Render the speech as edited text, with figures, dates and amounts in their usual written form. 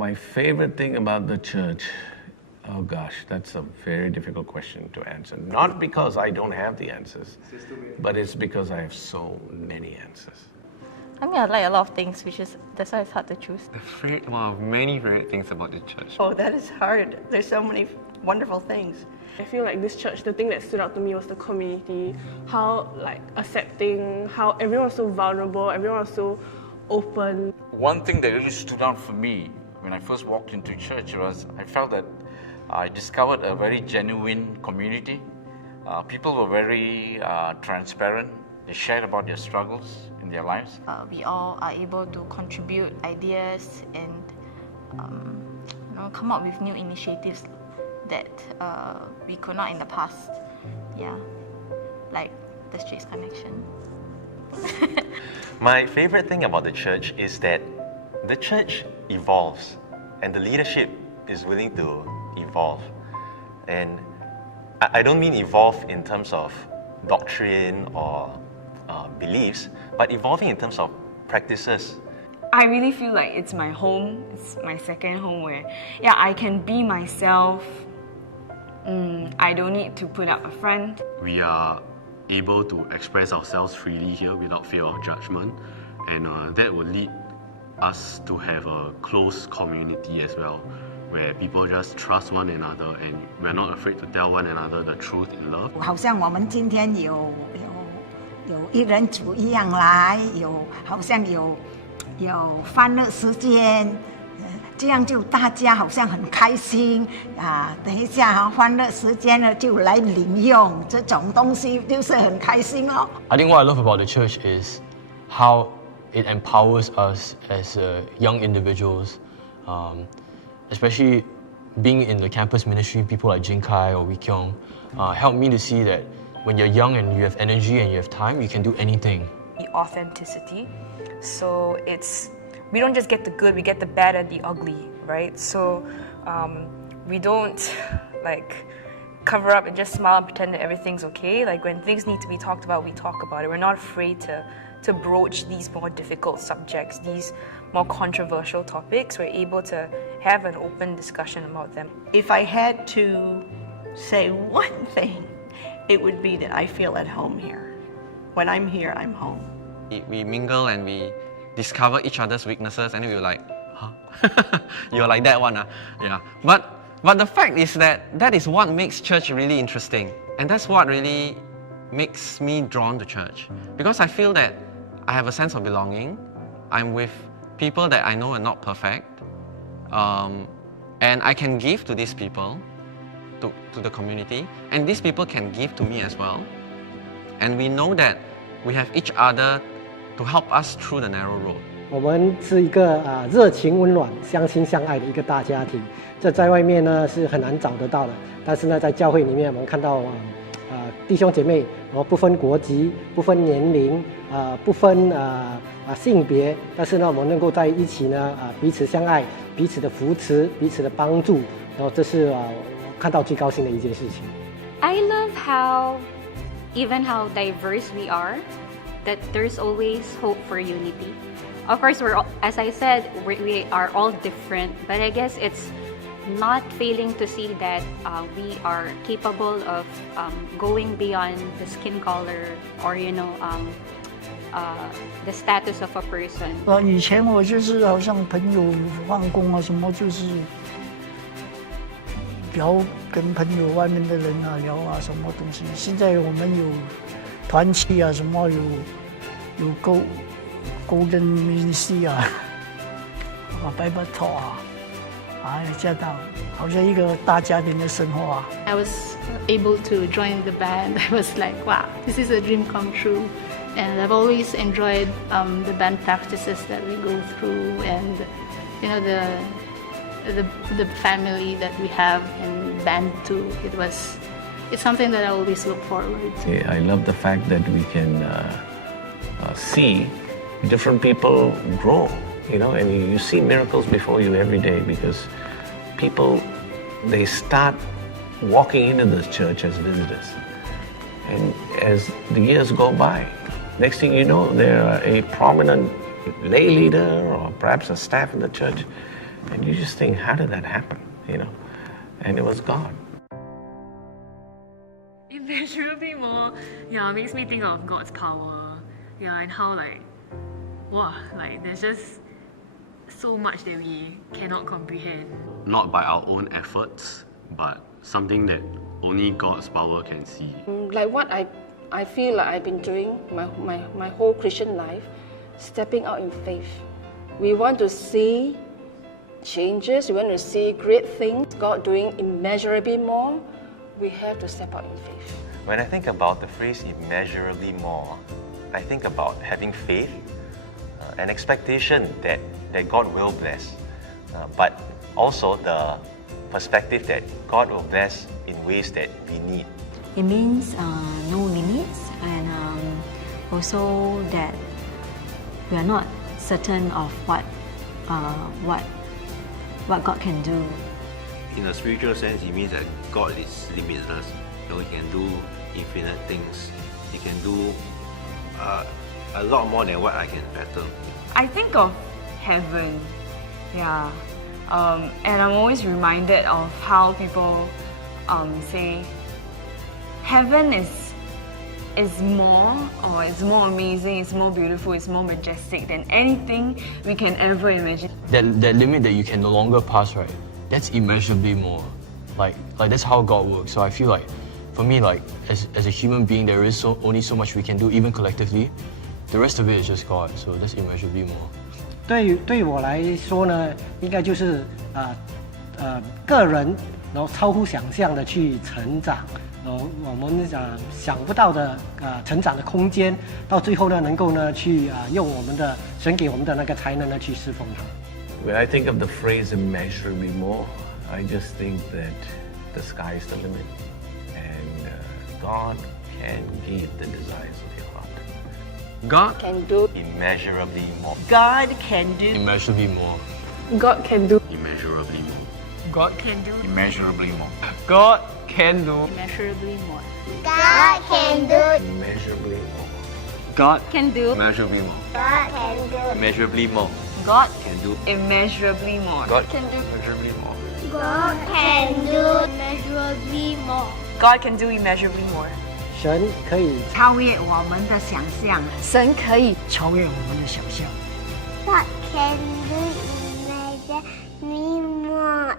My favorite thing about the church, oh gosh, that's a very difficult question to answer. Not because I don't have the answers, but it's because I have so many answers. I mean, I like a lot of things, that's why it's hard to choose. One of many favorite things about the church. Oh, that is hard. There's so many wonderful things. I feel like this church, the thing that stood out to me was the community, how accepting, how everyone was so vulnerable, everyone was so open. One thing that really stood out for me when I first walked into church was I felt that I discovered a very genuine community. People were very transparent. They shared about their struggles in their lives. We all are able to contribute ideas and come up with new initiatives that we could not in the past. Yeah, like the Straits Connection. My favorite thing about the church is that the church evolves and the leadership is willing to evolve. And I don't mean evolve in terms of doctrine or beliefs, but evolving in terms of practices. I really feel like it's my home, it's my second home where, yeah, I can be myself. I don't need to put up a front. We are able to express ourselves freely here without fear of judgment, and that will lead us to have a close community as well, where people just trust one another and we're not afraid to tell one another the truth in love. 好像我们今天有一人组一样来，好像有欢乐时间，这样就大家好像很开心啊。等一下欢乐时间呢就来领用这种东西，就是很开心哦。I think what I love about the church is how it empowers us as young individuals, especially being in the campus ministry. People like Jin Kai or Wee Kyung help me to see that when you're young and you have energy and you have time, you can do anything. The authenticity. So we don't just get the good, we get the bad and the ugly, right? So we don't cover up and just smile and pretend that everything's okay. Like when things need to be talked about, we talk about it. We're not afraid to broach these more difficult subjects, these more controversial topics. We're able to have an open discussion about them. If I had to say one thing, it would be that I feel at home here. When I'm here, I'm home. We mingle and we discover each other's weaknesses, and we were like, huh? You're like that one, yeah. But the fact is that is what makes church really interesting, and that's what really makes me drawn to church, because I feel that I have a sense of belonging. I'm with people that I know are not perfect, and I can give to these people, to the community, and these people can give to me as well. And we know that we have each other to help us through the narrow road. 我们是一个热情温暖、相亲相爱的一个大家庭，这在外面呢是很难找得到的。但是呢，在教会里面，我们看到弟兄姐妹，不分国籍、不分年龄、不分性别，但是呢，我们能够在一起呢彼此相爱、彼此的扶持、彼此的帮助，然后这是我看到最高兴的一件事情。I love even how diverse we are, that there's always hope for unity. Of course, as I said, we are all different, but I guess it's not failing to see that we are capable of going beyond the skin color or the status of a person. 以前我就是好像朋友放工啊什么，就是聊跟朋友外面的人聊什么东西。现在我们有团契什么有Golden Ministry Bible Talk 这样好像一个大家庭的生活I was able to join the band. I was like, wow, this is a dream come true. And I've always enjoyed the band practices that we go through, and the family that we have in band too. It's something that I always look forward to. I love the fact that we can see different people grow, and you see miracles before you every day, because people, they start walking into this church as visitors. And as the years go by, next thing you know, they're a prominent lay leader or perhaps a staff in the church. And you just think, how did that happen? You know? And it was God. Immeasurably more, yeah, makes me think of God's power. Yeah, and how like, wow, like there's just so much that we cannot comprehend. Not by our own efforts, but something that only God's power can see. Like what I feel like I've been doing my whole Christian life, stepping out in faith. We want to see changes, we want to see great things, God doing immeasurably more. We have to step out in faith. When I think about the phrase immeasurably more, I think about having faith, an expectation that God will bless, but also the perspective that God will bless in ways that we need. It means no limits, and also that we are not certain of what God can do. In a spiritual sense, it means that God is limitless. You know, He can do infinite things. He can do a lot more than what I can fathom. I think of heaven, yeah, and I'm always reminded of how people say heaven is more, or it's more amazing, it's more beautiful, it's more majestic than anything we can ever imagine. That limit that you can no longer pass, right? That's immeasurably more. Like that's how God works. So I feel like, for me, like as a human being, there is only so much we can do, even collectively. The rest of it is just God. So that's immeasurably more. 对我来说呢，应该就是个人，然后超乎想象的去成长，然后我们想不到的成长的空间，到最后呢，能够呢去用我们的神给我们的那个才能呢去侍奉他。When I think of the phrase immeasurably more, I just think that the sky is the limit, and God can give the desires of your heart. God can do immeasurably more. God can do immeasurably more. God can do immeasurably more. God can do immeasurably more. God can do Immeasurably more. God can do immeasurably more. God can do immeasurably more. God can do Immeasurably more. God can do immeasurably more. God can do immeasurably more. God can do immeasurably more. God can do immeasurably more. 神可以超越我们的想象，神可以超越我们的想象。 God can do immeasurably more.